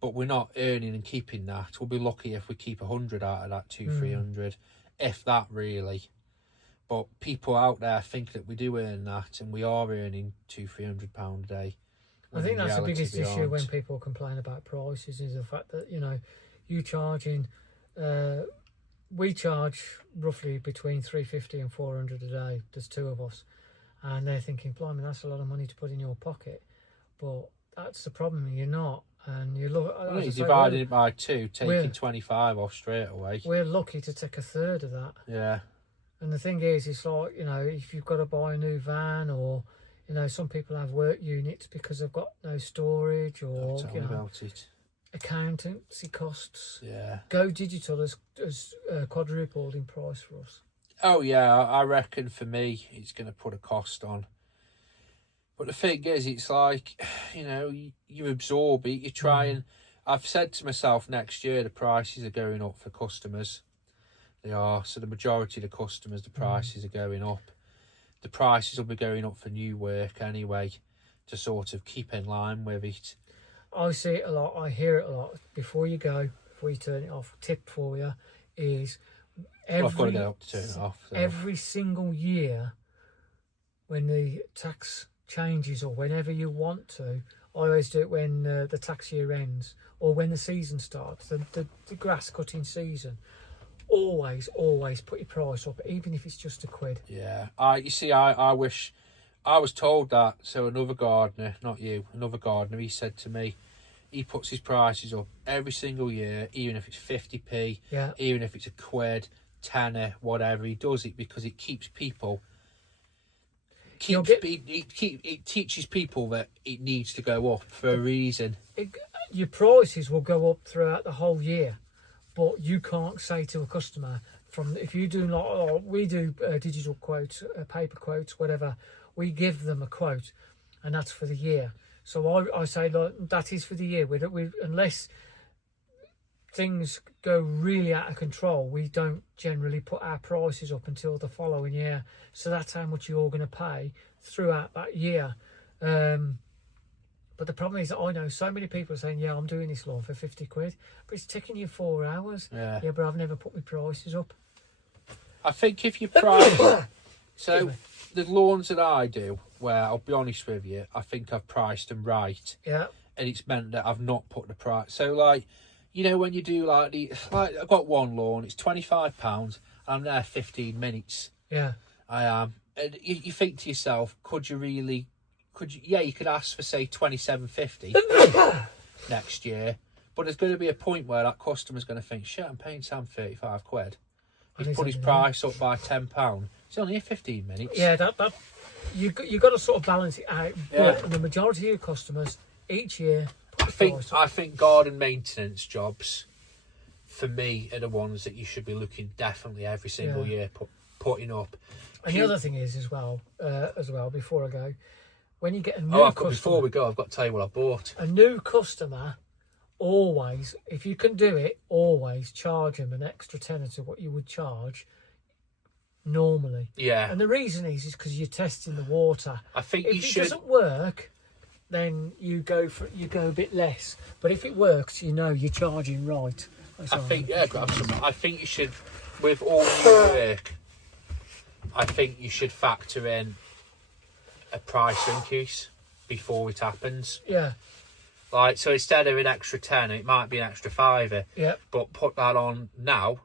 but we're not earning and keeping that. We'll be lucky if we keep 100 out of that 200-300, if that really. But people out there think that we do earn that, and we are earning £200-300 a day. I think that's the biggest issue when people complain about prices, is the fact that, you charging, we charge roughly between £350 and £400 a day. There's 2 of us, and they're thinking, blimey, that's a lot of money to put in your pocket. But that's the problem. You're not, and you look. You're dividing it by 2, taking 25 off straight away. We're lucky to take a third of that. Yeah. And the thing is, it's like, if you've got to buy a new van, or, some people have work units because they've got no storage, or, about it. Accountancy costs. Yeah. Go digital has quadrupled in price for us. Oh yeah, I reckon for me it's going to put a cost on. But the thing is, it's like, you know, you absorb it, you try and... I've said to myself, next year the prices are going up for customers. They are. So the majority of the customers, the prices are going up. The prices will be going up for new work anyway, to sort of keep in line with it. I see it a lot. I hear it a lot. Before you turn it off, tip for you is I've got to get up to turn it off. So. Every single year, when the tax changes or whenever you want to, I always do it when the tax year ends or when the season starts, the grass cutting season. Always put your price up, even if it's just £1. Yeah, I wish I was told that. So another gardener, not you, another gardener, he said to me, he puts his prices up every single year, even if it's 50p, even if it's £1, tenner, whatever. He does it because it keeps people. It teaches people that it needs to go up for a reason. Your prices will go up throughout the whole year, but you can't say to a customer, if you do we do digital quotes, paper quotes, whatever, we give them a quote, and that's for the year. So I say, look, that is for the year. Unless things go really out of control, we don't generally put our prices up until the following year. So that's how much you're going to pay throughout that year. But the problem is, I know so many people are saying, yeah, I'm doing this lawn for £50, but it's taking you 4 hours. Yeah, but I've never put my prices up. I think if you price... So the lawns that I do, where I'll be honest with you, I think I've priced them right. Yeah. And it's meant that I've not put the price. So like, you know, when you do like I've got one lawn, it's £25, I'm there 15 minutes. Yeah. I am. And you think to yourself, you could ask for say £27.50 next year, but there's going to be a point where that customer's going to think, shit, I'm paying Sam £35. He's put his price up by £10. It's only 15 minutes. Yeah, that you got to sort of balance it out. Yeah. But the majority of your customers each year, I think garden maintenance jobs for me are the ones that you should be looking definitely every single year putting up. And the other thing is as well before I go, when you get a new customer, before we go, I've got to tell you what I bought. A new customer, always, if you can do it, always charge them an extra tenner to what you would charge normally. Yeah. And the reason is because you're testing the water. I think if it doesn't work, then you go a bit less. But if it works, you know you're charging right. Grab some. I think you should, with all new work, I think you should factor in a price increase before it happens. Yeah. Like, so instead of an extra tenner, it might be an extra £5. Yeah. But put that on now,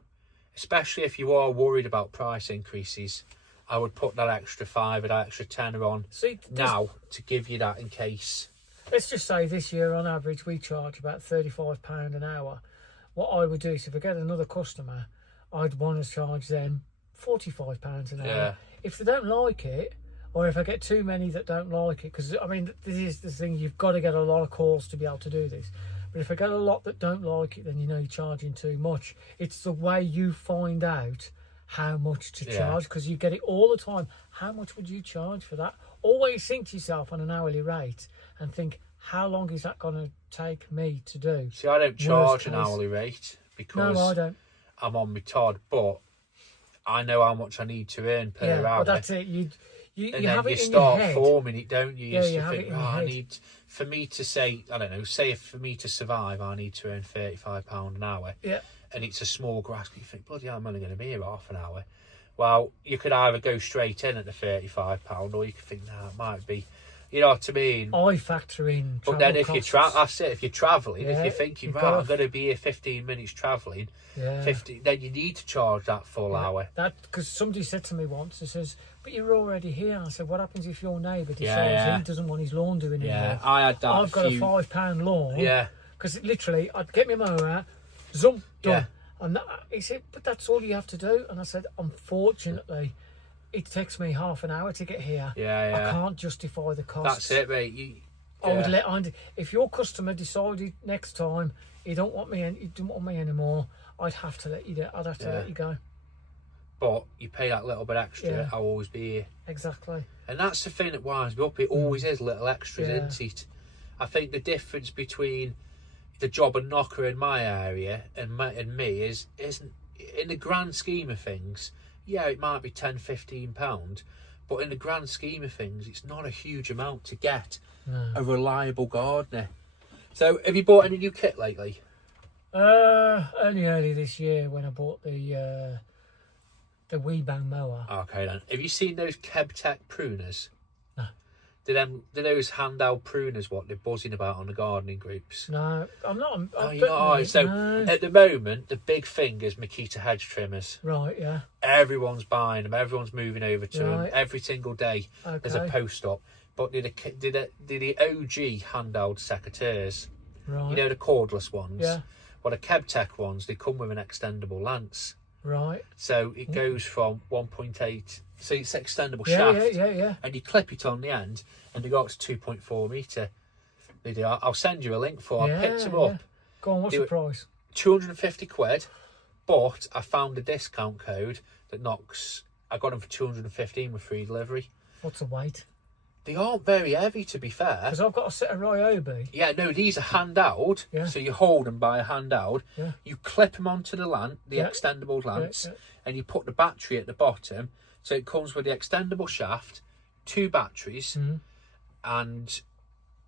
especially if you are worried about price increases. I would put that extra £5, that extra tenner on now to give you that in case. Let's just say this year, on average, we charge about £35 an hour. What I would do is, if I get another customer, I'd want to charge them £45 an hour. Yeah. If they don't like it, or if I get too many that don't like it, because I mean, this is the thing, you've got to get a lot of calls to be able to do this. But if I get a lot that don't like it, then you know you're charging too much. It's the way you find out how much to charge, because you get it all the time. How much would you charge for that? Always think to yourself on an hourly rate and think, how long is that going to take me to do? See, I don't charge an hourly rate because I don't. I'm on my Todd, but I know how much I need to earn per hour. Well, that's it. You have it in start your head. Forming it, don't you? You have it in your head. I need, for me to say, I don't know, say if for me to survive, I need to earn £35 an hour. Yeah. And it's a small grass, you think, bloody hell, I'm only going to be here half an hour. Well, you could either go straight in at the £35, or you could think, it might be, you know what I mean? I factor in travel. But then if costs. that's it, if you're travelling, if you're thinking, I'm going to be here 15 minutes travelling, 50, then you need to charge that full hour. That, because somebody said to me once, it says, but you're already here. And I said, what happens if your neighbour decides he doesn't want his lawn doing anymore? Yeah, I had that. I've got a £5 lawn. Yeah. Because literally, I'd get my mower out, zoom, done. And he said, but that's all you have to do. And I said, unfortunately, it takes me half an hour to get here. I can't justify the costs. That's it, mate. I would if your customer decided next time he don't want me anymore, I'd have to let you go. but you pay that little bit extra, Yeah. I'll always be here. Exactly. And that's the thing that winds me up. It always is little extras, Yeah. isn't it? I think the difference between the job and knocker in my area and me isn't, in the grand scheme of things, yeah, it might be £10-15, but in the grand scheme of things, it's not a huge amount to get a reliable gardener. So, have you bought any new kit lately? Only early this year when I bought the Weebang mower. Okay then. Have you seen those KebTech pruners? No. They're those handheld pruners what they're buzzing about on the gardening groups? No, I'm not. Oh, you're not. So at the moment, the big thing is Makita hedge trimmers. Right, yeah. Everyone's buying them. Everyone's moving over to them. Right. Every single day there's a post up. But they're the OG handheld secateurs. Right. You know, the cordless ones? Yeah. Well, the KebTech ones, they come with an extendable lance. Right. So it goes from 1.8, so it's extendable Yeah, shaft. yeah. And you clip it on the end, and they go up to 2.4 metre. They do. I'll send you a link for. I picked them up. Go on, what's the price? 250 quid, but I found a discount code that knocks. I got them for 215 with free delivery. What's the weight? They aren't very heavy, to be fair. Because I've got a set of Ryobi. Yeah, no, these are handheld. Yeah. So you hold them by a handheld. Yeah. You clip them onto the extendable lance, and you put the battery at the bottom. So it comes with the extendable shaft, 2 batteries, and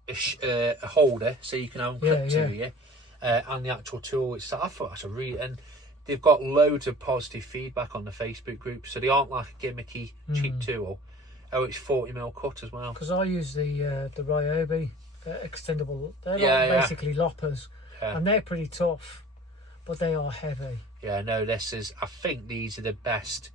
a holder, so you can have them clipped to you, and the actual tool itself. I thought that's a really, and they've got loads of positive feedback on the Facebook group, so they aren't like a gimmicky cheap tool. Oh, it's 40mm cut as well. Because I use the Ryobi extendable. They're basically loppers, and they're pretty tough, but they are heavy. Yeah, no, I think these are the best.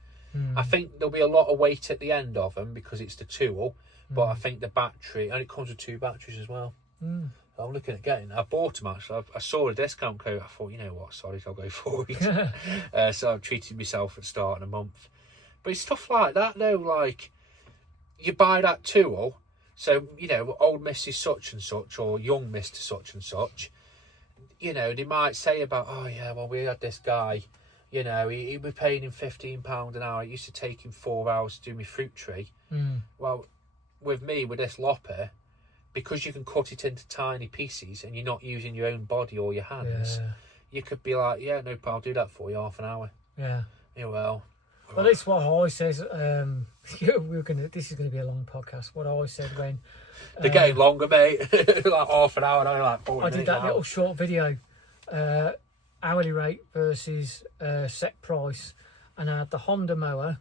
I think there'll be a lot of weight at the end of them because it's the tool, but I think the battery, and it comes with 2 batteries as well. I'm looking at getting. I bought them actually. I saw a discount code. I thought, you know what, sorry, I'll go for it. So I've treated myself at the start of the month. But it's stuff like that, though. Like, you buy that tool, so you know, old Mrs. Such and Such or young Mr. Such and Such. You know, they might say about, oh yeah, well, we had this guy. You know, he was paying him £15 an hour. It used to take him 4 hours to do my fruit tree. Well, with me, with this lopper, because you can cut it into tiny pieces and you're not using your own body or your hands, you could be like, yeah, no problem, I'll do that for you, half an hour. Yeah, well. Well, that's what I always says. This is going to be a long podcast. What I always said when they're getting longer, mate. Like half an hour, and I'm like 40 I did that little short video, hourly rate versus set price, and I had the Honda mower,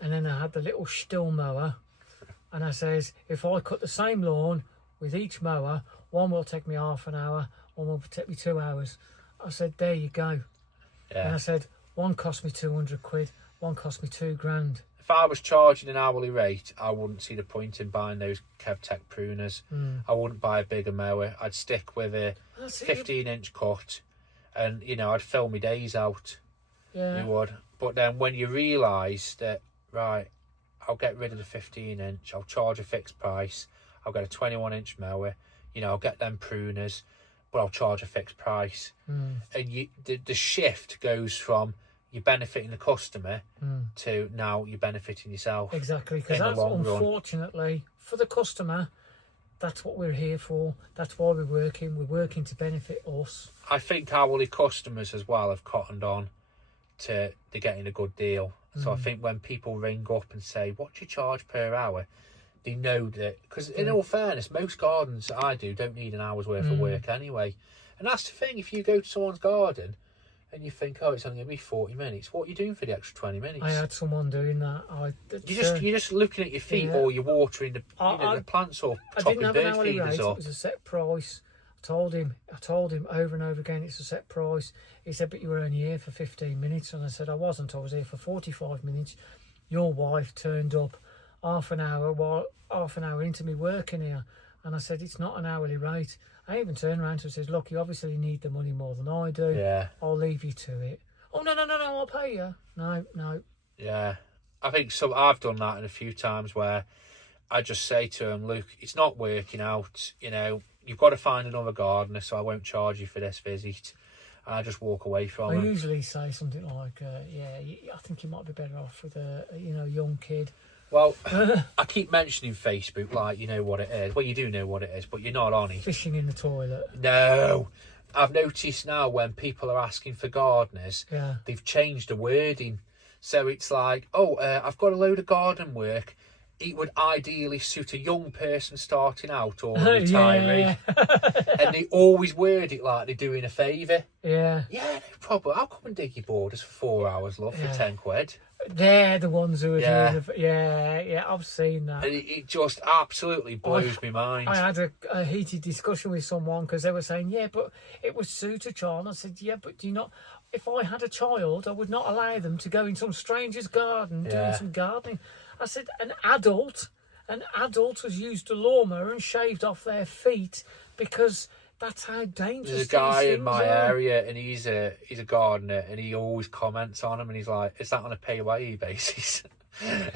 and then I had the little Stihl mower, and I says if I cut the same lawn with each mower, one will take me half an hour, one will take me 2 hours. I said there you go, and I said one cost me 200 quid, one cost me $2,000. If I was charging an hourly rate, I wouldn't see the point in buying those KebTech pruners. I wouldn't buy a bigger mower. I'd stick with a 15-inch cut, and you know, I'd fill my days out. You would. But then when you realise that, right, I'll get rid of the 15-inch, I'll charge a fixed price, I'll get a 21-inch mower, you know, I'll get them pruners, but I'll charge a fixed price. And the shift goes from you're benefiting the customer to now you're benefiting yourself. Exactly, because that's unfortunately for the customer. That's what we're here for. That's why we're working. We're working to benefit us. I think hourly customers as well have cottoned on to they're getting a good deal. So I think when people ring up and say, what do you charge per hour? They know that, because in all fairness, most gardens that I do don't need an hour's worth of work anyway. And that's the thing, if you go to someone's garden and you think, oh, it's only going to be 40 minutes, what are you doing for the extra 20 minutes? I had someone doing that. You're just looking at your feet, or you're watering the plants, or topping bird feeders. It was a set price. I told him over and over again it's a set price. He said, but you were only here for 15 minutes. And I said, I wasn't. I was here for 45 minutes. Your wife turned up half an hour into me working here. And I said, it's not an hourly rate. I even turned around to him and said, look, you obviously need the money more than I do. Yeah. I'll leave you to it. Oh, no, I'll pay you. No. Yeah. I think I've done that in a few times where I just say to him, look, it's not working out. You know, you've got to find another gardener, so I won't charge you for this visit. and I just walk away from I them. usually say something like, I think you might be better off with a young kid. Well, I keep mentioning Facebook like you know what it is. Well, you do know what it is, but you're not on it. Fishing in the toilet. No. I've noticed now when people are asking for gardeners, they've changed the wording. So it's like, I've got a load of garden work. It would ideally suit a young person starting out or a retiree. And they always word it like they're doing a favour. Yeah. Yeah, no problem. I'll come and dig your borders for 4 hours, love, for £10. They're the ones who are doing the... I've seen that. And it just absolutely blows my mind. I had a heated discussion with someone because they were saying, but it would suit a child. I said, but do you not... If I had a child, I would not allow them to go in some stranger's garden doing some gardening. I said, an adult has used a lawnmower and shaved off their feet because that's how dangerous There's a guy in my are. area and he's a gardener and he always comments on them and he's like, is that on a pay-away basis?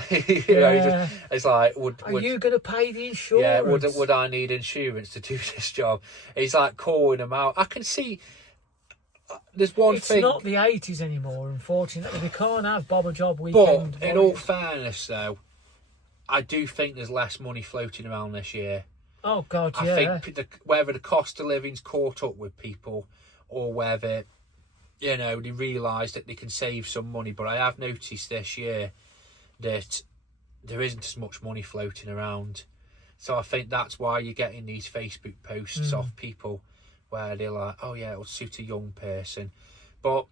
It's like, are you going to pay the insurance? Yeah, would I need insurance to do this job? He's like calling them out. I can see there's one thing. It's not the 80s anymore, unfortunately. We can't have Bob a Job weekend. But in all fairness, though, I do think there's less money floating around this year. Oh, God, I think whether the cost of living's caught up with people or whether, they realise that they can save some money. But I have noticed this year that there isn't as much money floating around. So I think that's why you're getting these Facebook posts off people where they're like, it'll suit a young person. But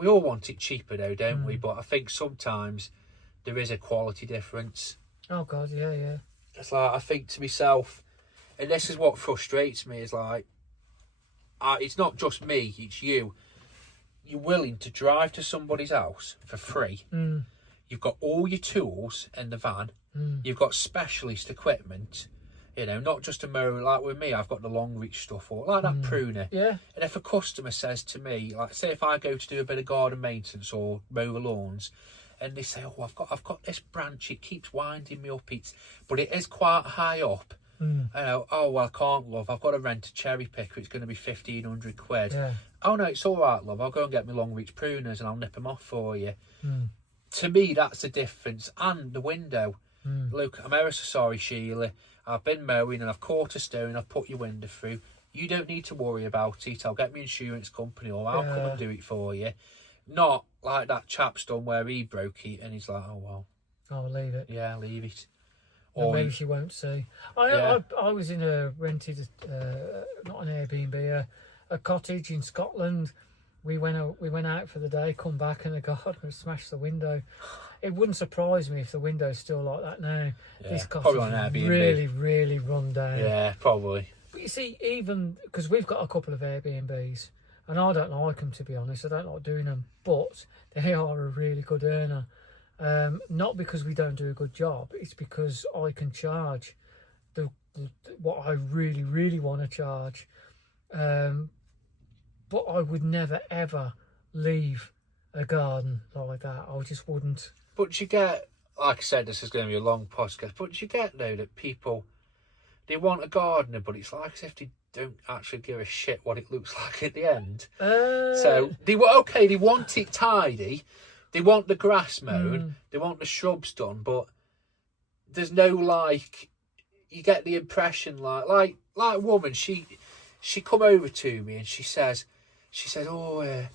we all want it cheaper though, don't we? But I think sometimes there is a quality difference. Oh, God, yeah. It's like, I think to myself, and this is what frustrates me, is like, it's not just me, it's you. You're willing to drive to somebody's house for free. You've got all your tools in the van. You've got specialist equipment. Not just a mower. Like with me, I've got the long reach stuff, or like that pruner. Yeah. And if a customer says to me, like, say if I go to do a bit of garden maintenance or mow the lawns, and they say, I've got this branch, it keeps winding me up, but it is quite high up. I can't, love, I've got to rent a cherry picker, it's going to be 1,500 quid. Yeah. Oh no, it's all right, love, I'll go and get my long reach pruners and I'll nip them off for you. To me, that's the difference. And the window. Look, I'm ever so sorry, Sheila. I've been mowing and I've caught a stone, I've put your window through. You don't need to worry about it. I'll get my insurance company or I'll come and do it for you. Not like that chap's done where he broke it and he's like, oh, well. I'll leave it. Yeah, leave it. Or maybe she won't see. I was in a rented, not an Airbnb, a cottage in Scotland. We went out for the day, come back, and the gardener smashed the window. It wouldn't surprise me if the window's still like that now. Yeah, this cottage is really, really run down. Yeah, probably. But you see, even because we've got a couple of Airbnbs, and I don't like them, to be honest. I don't like doing them, but they are a really good earner. Not because we don't do a good job. It's because I can charge what I really, really want to charge. But I would never, ever leave a garden like that. I just wouldn't. But you get, like I said, this is going to be a long podcast, but you get, though, that people, they want a gardener, but it's like as if they don't actually give a shit what it looks like at the end. So, they want it tidy, they want the grass mown, they want the shrubs done, but there's no, like, you get the impression, like a woman, she come over to me and she says, can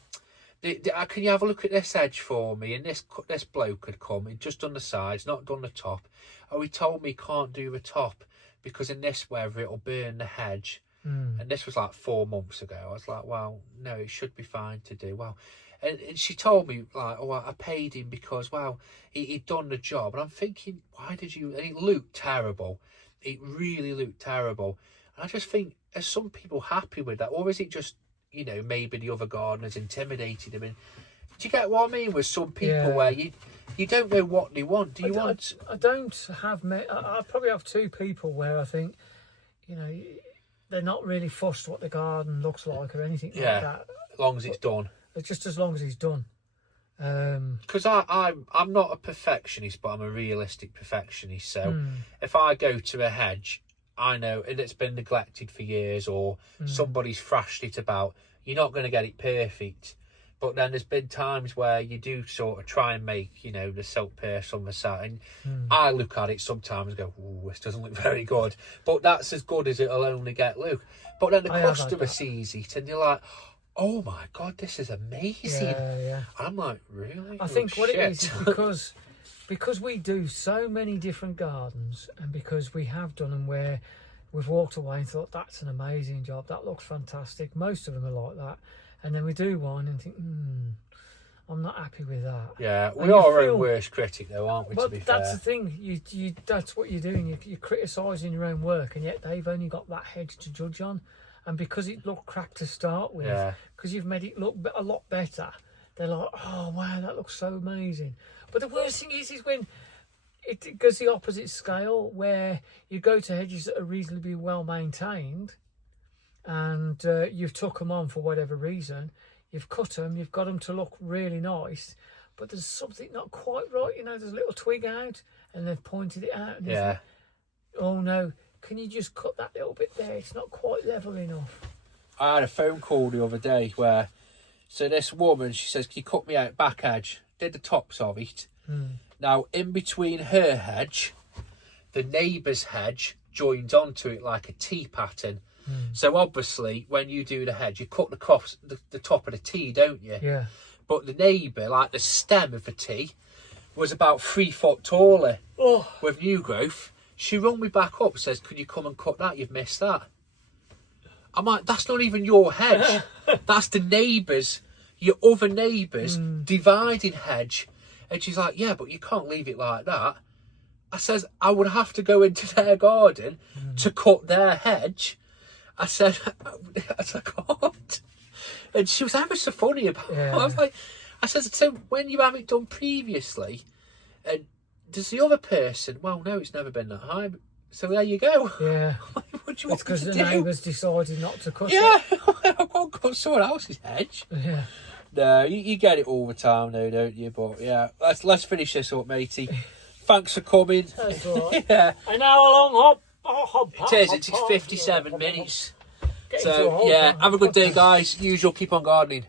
you have a look at this edge for me? And this bloke had come, he'd just done the sides, not done the top. Oh, he told me he can't do the top because in this weather it'll burn the hedge. And this was like 4 months ago. I was like, well, no, it should be fine to do. Well, and she told me, like, I paid him because, well, he'd done the job. And I'm thinking, why did you? And it looked terrible. It really looked terrible. And I just think, are some people happy with that? Or is it just, maybe the other gardeners intimidated him? And do you get what I mean with some people where you don't know what they want? Do you want? I don't have. I probably have two people where I think, they're not really fussed what the garden looks like or anything like that. As long as it's done. Just as long as it's done. Because I'm not a perfectionist, but I'm a realistic perfectionist. So if I go to a hedge, I know, and it's been neglected for years, or somebody's thrashed it about, you're not going to get it perfect. But then there's been times where you do sort of try and make, you know, the silk purse on the side. And I look at it sometimes and go, ooh, this doesn't look very good. But that's as good as it'll only get, Luke. But then the customer sees it and you're like, oh my God, this is amazing. Yeah. And I'm like, really? I think what it is because we do so many different gardens, and because we have done them where we've walked away and thought, that's an amazing job, that looks fantastic. Most of them are like that. And then we do one and think, I'm not happy with that. Yeah, we are our own worst critic, though, aren't we? But to be fair, that's the thing. You that's what you're doing. You're criticising your own work, and yet they've only got that hedge to judge on. And because it looked crap to start with, because you've made it look a lot better, they're like, oh wow, that looks so amazing. But the worst thing is when it goes the opposite scale, where you go to hedges that are reasonably well maintained, and you've took them on for whatever reason, you've cut them, you've got them to look really nice, but there's something not quite right, you know, there's a little twig out, and they've pointed it out, and think, oh no, can you just cut that little bit there, it's not quite level enough. I had a phone call the other day where, so this woman, she says, can you cut me out back edge? Did the tops of it. Now, in between her hedge, the neighbour's hedge joins onto it like a T pattern. So obviously, when you do the hedge, you cut the top of the T, don't you? Yeah. But the neighbour, like the stem of the T, was about 3 foot taller with new growth. She rung me back up, says, could you come and cut that? You've missed that. I'm like, that's not even your hedge. That's the neighbour's, your other neighbour's dividing hedge. And she's like, yeah, but you can't leave it like that. I says, I would have to go into their garden to cut their hedge. I said, I can't. And she was ever so funny about it. I was like, I said, so when you have it done previously, and does the other person, well, no, it's never been that high. So there you go. Yeah. What do you it's want because me to the do? neighbours decided not to cut Yeah, it. I can't cut someone else's hedge. Yeah. No, you get it all the time, though, don't you? But yeah, let's finish this up, matey. Thanks for coming. That's all right. Yeah. An hour long hop. It is. It's 57 minutes. So yeah, have a good day, guys. Usual, keep on gardening.